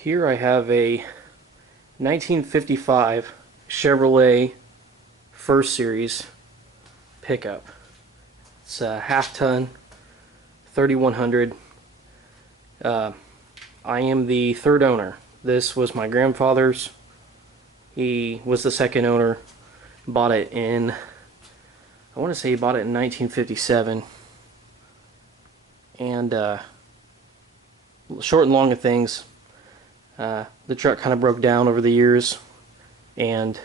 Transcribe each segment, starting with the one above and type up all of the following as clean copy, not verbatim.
Here I have a 1955 Chevrolet First Series pickup. It's a half-ton, 3100. I am the third owner. This was my grandfather's. He was the second owner. Bought it in, I want to say he bought it in 1957. And short and long of things, the truck kind of broke down over the years, and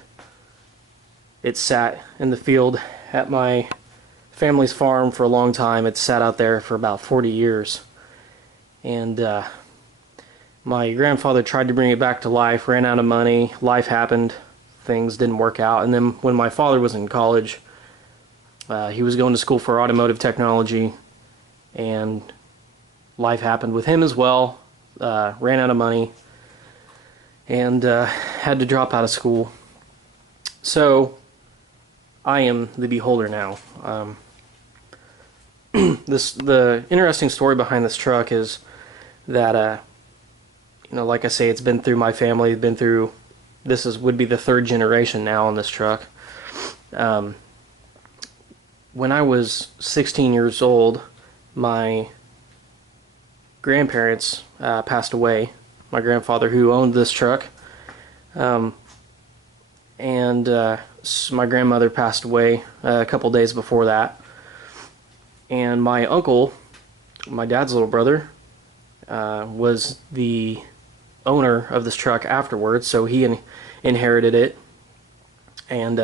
it sat in the field at my family's farm for a long time. It sat out there for about 40 years. And my grandfather tried to bring it back to life, ran out of money, life happened, things didn't work out. And then when my father was in college, he was going to school for automotive technology, and life happened with him as well. Ran out of money and had to drop out of school. So I am the beholder now. The interesting story behind this truck is that like I say, it's been through my family. Would be the third generation now on this truck. When I was 16 years old, my grandparents passed away. My grandfather, who owned this truck, and my grandmother passed away a couple days before that. And my uncle, my dad's little brother, was the owner of this truck afterwards, so he inherited it. And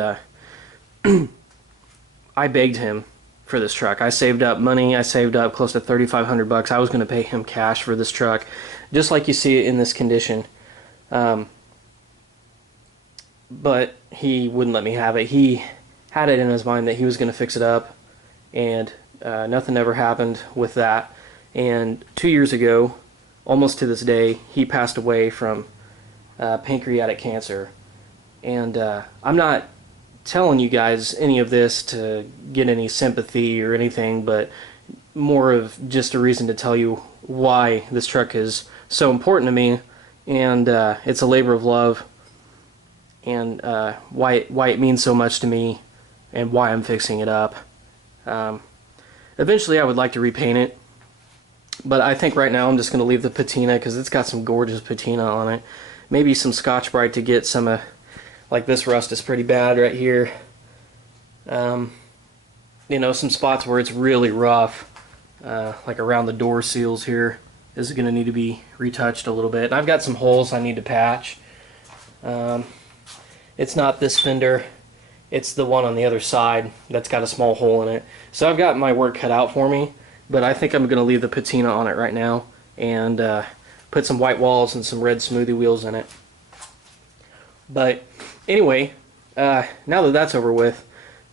I begged him for this truck. I saved up money. I saved up close to $3,500. I was going to pay him cash for this truck, just like you see it in this condition. But he wouldn't let me have it. He had it in his mind that he was going to fix it up, and nothing ever happened with that. And 2 years ago, almost to this day, he passed away from pancreatic cancer. And I'm not telling you guys any of this to get any sympathy or anything, but more of just a reason to tell you why this truck is so important to me, and it's a labor of love, and why it means so much to me, and why I'm fixing it up. Eventually I would like to repaint it, but I think right now I'm just going to leave the patina because it's got some gorgeous patina on it. Maybe some Scotch-Brite to get some like this rust is pretty bad right here. Some spots where it's really rough, like around the door seals here, is going to need to be retouched a little bit. And I've got some holes I need to patch. It's not this fender, it's the one on the other side that's got a small hole in it. So I've got my work cut out for me, but I think I'm going to leave the patina on it right now and put some white walls and some red smoothie wheels in it. But anyway, now that that's over with,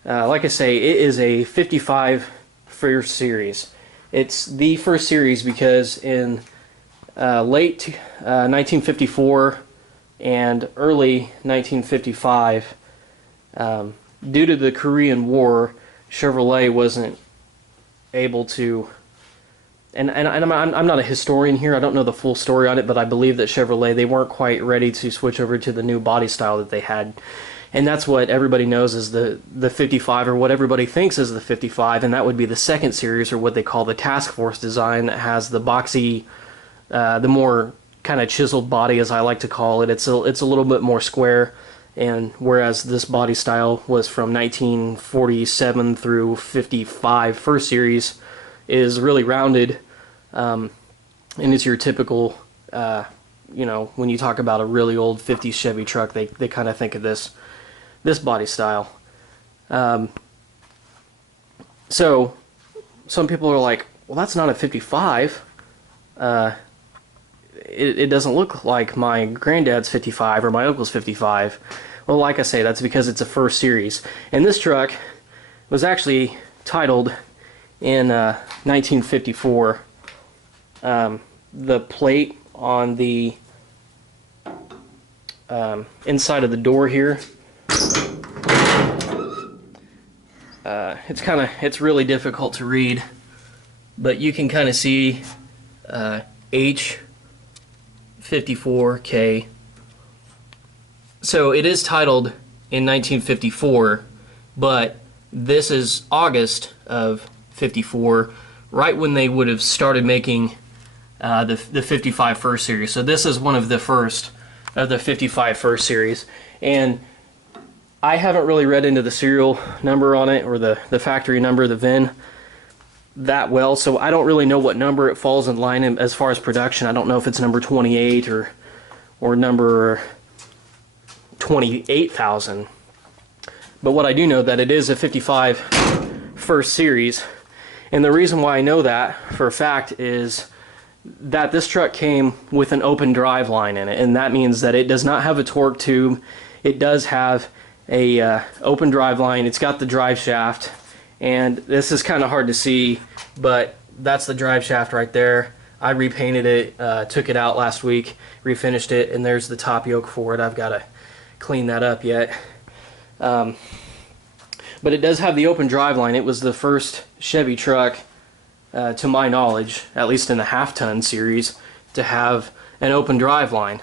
like I say, it is a 55 First Series. It's the First Series because in late 1954 and early 1955, due to the Korean War, Chevrolet wasn't able to, and I'm not a historian here, I don't know the full story on it, but I believe that Chevrolet, they weren't quite ready to switch over to the new body style that they had. And that's what everybody knows as the 55, or what everybody thinks is the 55, and that would be the second series, or what they call the Task Force design, that has the boxy, the more kind of chiseled body, as I like to call it. It's a little bit more square, and whereas this body style was from 1947 through 55 First Series, is really rounded, and it's your typical, when you talk about a really old 50s Chevy truck, they kind of think of this body style. So some people are like, well, that's not a 55. It doesn't look like my granddad's 55 or my uncle's 55. Well, like I say, that's because it's a First Series. And this truck was actually titled in 1954. The plate on the inside of the door here, it's really difficult to read, but you can kind of see H 54K. So it is titled in 1954, but this is August of 54, right when they would have started making the 55 First series. So this is one of the first of the 55 First series, and I haven't really read into the serial number on it, or the factory number, the VIN, that well, so I don't really know what number it falls in line in as far as production. I don't know if it's number 28 or number 28,000. But what I do know that it is a 55 First series, and the reason why I know that for a fact is that this truck came with an open drive line in it, and that means that it does not have a torque tube. It does have a open drive line. It's got the drive shaft, and this is kind of hard to see, but that's the drive shaft right there. I repainted it, took it out last week, refinished it, and there's the top yoke for it. I've got to clean that up yet. But it does have the open drive line. It was the first Chevy truck, to my knowledge, at least in the half-ton series, to have an open drive line.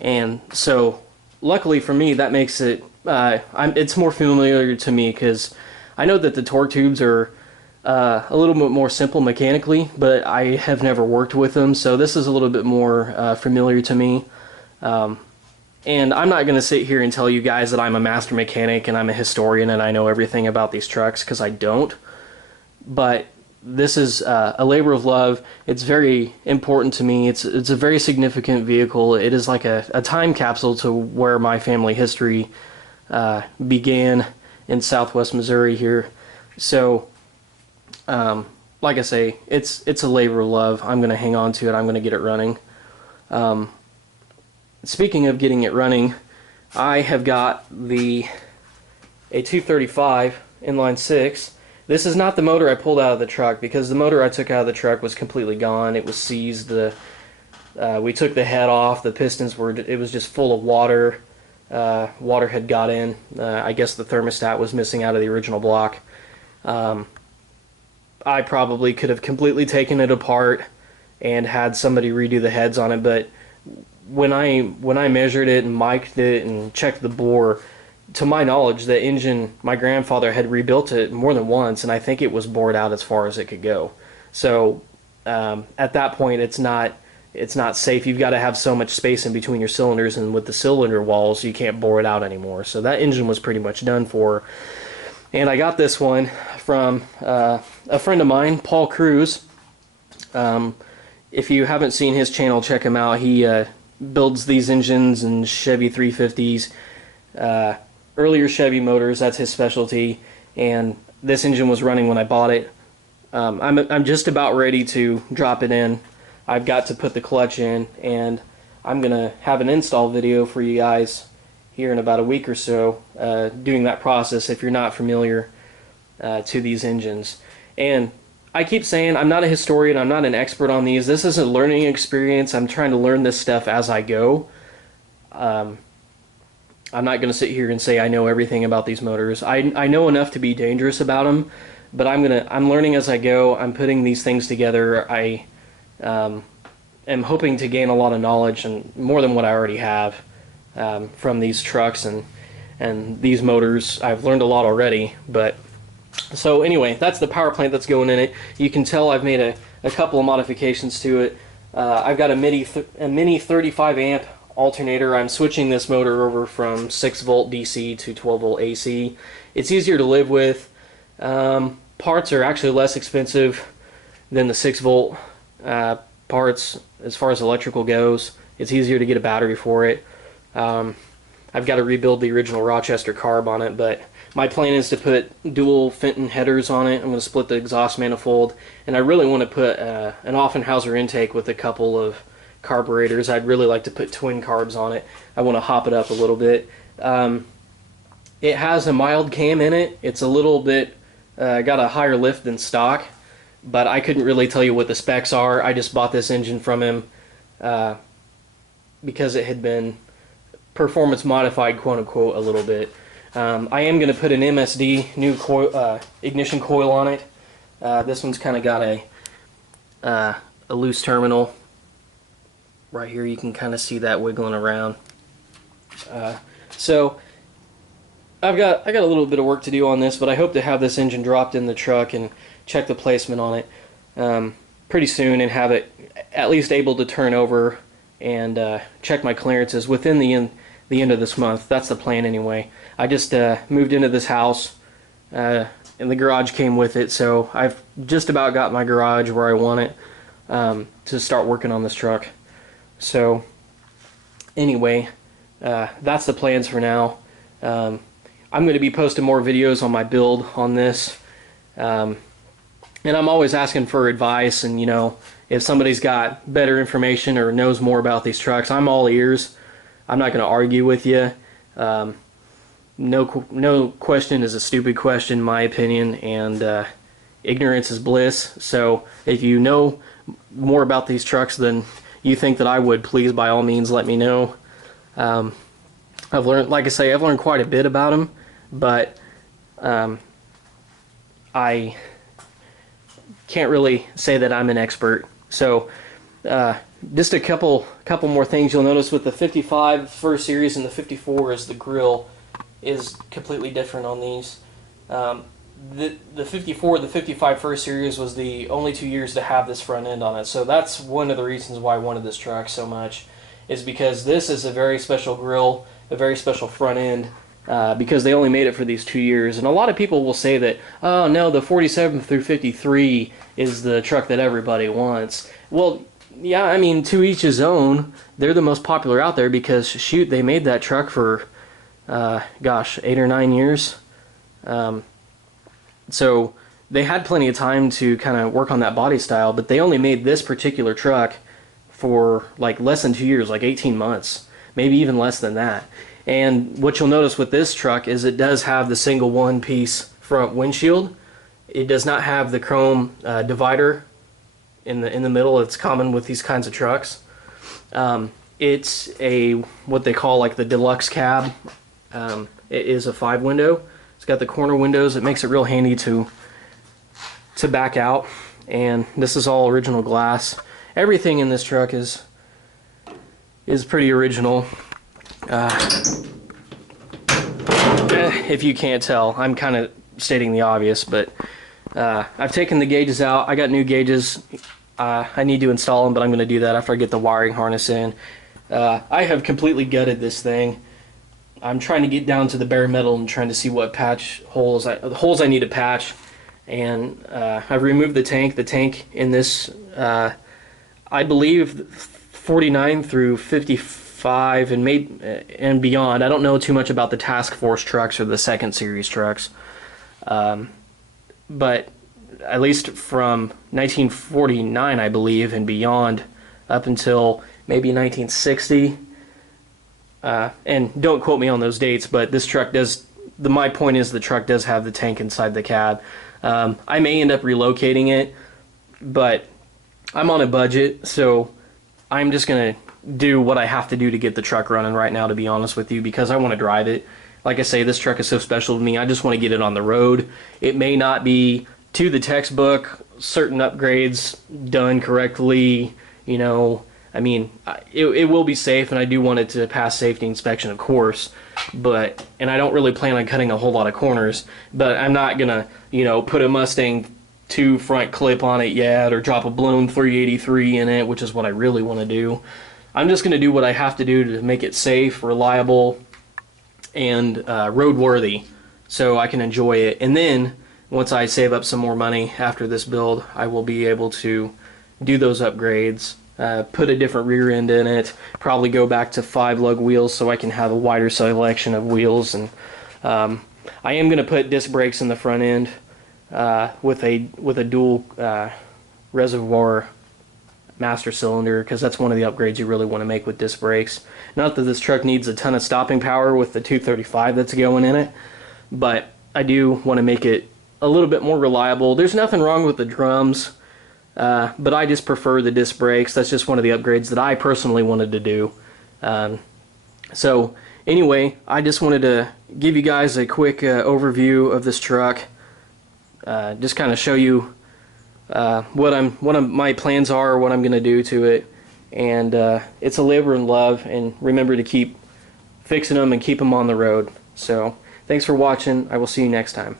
And so luckily for me, that makes it it's more familiar to me, because I know that the torque tubes are a little bit more simple mechanically, but I have never worked with them, so this is a little bit more familiar to me. And I'm not going to sit here and tell you guys that I'm a master mechanic and I'm a historian and I know everything about these trucks, because I don't. But this is a labor of love. It's very important to me. It's a very significant vehicle. It is like a time capsule to where my family history began in Southwest Missouri here. So, like I say, it's a labor of love. I'm going to hang on to it. I'm going to get it running. Speaking of getting it running, I have got a 235 inline 6. This is not the motor I pulled out of the truck, because the motor I took out of the truck was completely gone. It was seized. We took the head off. The pistons it was just full of water. Water had got in. I guess the thermostat was missing out of the original block. I probably could have completely taken it apart and had somebody redo the heads on it, but when I measured it and mic'd it and checked the bore, to my knowledge, the engine, my grandfather had rebuilt it more than once, and I think it was bored out as far as it could go. So at that point, it's not safe. You've got to have so much space in between your cylinders, and with the cylinder walls, you can't bore it out anymore. So that engine was pretty much done for. And I got this one from a friend of mine, Paul Cruz. If you haven't seen his channel, check him out. He builds these engines and Chevy 350s, earlier Chevy motors. That's his specialty, and this engine was running when I bought it. I'm just about ready to drop it in. I've got to put the clutch in, and I'm gonna have an install video for you guys here in about a week or so, doing that process if you're not familiar to these engines. And I keep saying I'm not a historian, I'm not an expert on these. This is a learning experience. I'm trying to learn this stuff as I go. I'm not going to sit here and say I know everything about these motors. I know enough to be dangerous about them, but I'm learning as I go. I'm putting these things together. I am hoping to gain a lot of knowledge, and more than what I already have, from these trucks and these motors. I've learned a lot already, but so anyway, that's the power plant that's going in it. You can tell I've made a couple of modifications to it. I've got a mini 35 amp alternator. I'm switching this motor over from 6 volt DC to 12 volt AC. It's easier to live with. Parts are actually less expensive than the 6 volt parts as far as electrical goes. It's easier to get a battery for it. I've got to rebuild the original Rochester carb on it, but my plan is to put dual Fenton headers on it. I'm going to split the exhaust manifold, and I really want to put an Offenhauser intake with a couple of carburetors. I'd really like to put twin carbs on it. I want to hop it up a little bit. It has a mild cam in it. It's a little bit got a higher lift than stock, but I couldn't really tell you what the specs are. I just bought this engine from him because it had been performance modified, quote unquote, a little bit. I am going to put an MSD new coil, ignition coil on it. This one's kind of got a loose terminal right here. You can kind of see that wiggling around. So I got a little bit of work to do on this, but I hope to have this engine dropped in the truck and check the placement on it pretty soon, and have it at least able to turn over and check my clearances within the end of this month. That's the plan anyway. I just moved into this house, and the garage came with it, so I've just about got my garage where I want it to start working on this truck. So anyway, that's the plans for now. I'm going to be posting more videos on my build on this, and I'm always asking for advice, and you know, if somebody's got better information or knows more about these trucks, I'm all ears. I'm not going to argue with you. No question is a stupid question in my opinion, and ignorance is bliss. So if you know more about these trucks than you think that I would, please by all means let me know. I've learned, like I say, I've learned quite a bit about them, but I can't really say that I'm an expert. So just a couple more things you'll notice with the 55 first series and the 54 is the grille is completely different on these. The 54, the 55 first series was the only 2 years to have this front end on it. So that's one of the reasons why I wanted this truck so much, is because this is a very special grille, a very special front end, because they only made it for these 2 years. And a lot of people will say that, oh no, the 47 through 53 is the truck that everybody wants. Well, yeah, I mean, to each his own. They're the most popular out there because, shoot, they made that truck for, gosh, 8 or 9 years. So they had plenty of time to kind of work on that body style, but they only made this particular truck for like less than 2 years, like 18 months, maybe even less than that. And what you'll notice with this truck is it does have the single one-piece front windshield. It does not have the chrome divider in the middle. It's common with these kinds of trucks. It's a what they call like the deluxe cab. It is a 5-window. It's got the corner windows. It makes it real handy to back out. And this is all original glass. Everything in this truck is pretty original. If you can't tell, I'm kind of stating the obvious, but I've taken the gauges out. I got new gauges. I need to install them, but I'm going to do that after I get the wiring harness in. I have completely gutted this thing. I'm trying to get down to the bare metal and trying to see what patch holes, the holes I need to patch. And I've removed the tank. The tank in this, I believe, 49 through 55 and beyond. I don't know too much about the Task Force trucks or the second series trucks, but at least from 1949, I believe, and beyond, up until maybe 1960. And don't quote me on those dates, but this truck does. My point is the truck does have the tank inside the cab. I may end up relocating it, but I'm on a budget, so I'm just gonna do what I have to do to get the truck running right now, to be honest with you, because I want to drive it. Like I say, this truck is so special to me. I just want to get it on the road. It may not be to the textbook, certain upgrades done correctly, you know. I mean, it will be safe, and I do want it to pass safety inspection, of course, and I don't really plan on cutting a whole lot of corners, but I'm not gonna, you know, put a Mustang 2 front clip on it yet, or drop a blown 383 in it, which is what I really want to do. I'm just gonna do what I have to do to make it safe, reliable, and roadworthy, so I can enjoy it. And then once I save up some more money after this build, I will be able to do those upgrades, put a different rear end in it, probably go back to 5-lug wheels so I can have a wider selection of wheels. And I am going to put disc brakes in the front end with a dual reservoir master cylinder, because that's one of the upgrades you really want to make with disc brakes. Not that this truck needs a ton of stopping power with the 235 that's going in it, but I do want to make it a little bit more reliable. There's nothing wrong with the drums, but I just prefer the disc brakes. That's just one of the upgrades that I personally wanted to do. So anyway, I just wanted to give you guys a quick overview of this truck, just kind of show you what my plans are, what I'm going to do to it, and it's a labor of love, and remember to keep fixing them and keep them on the road. So thanks for watching. I will see you next time.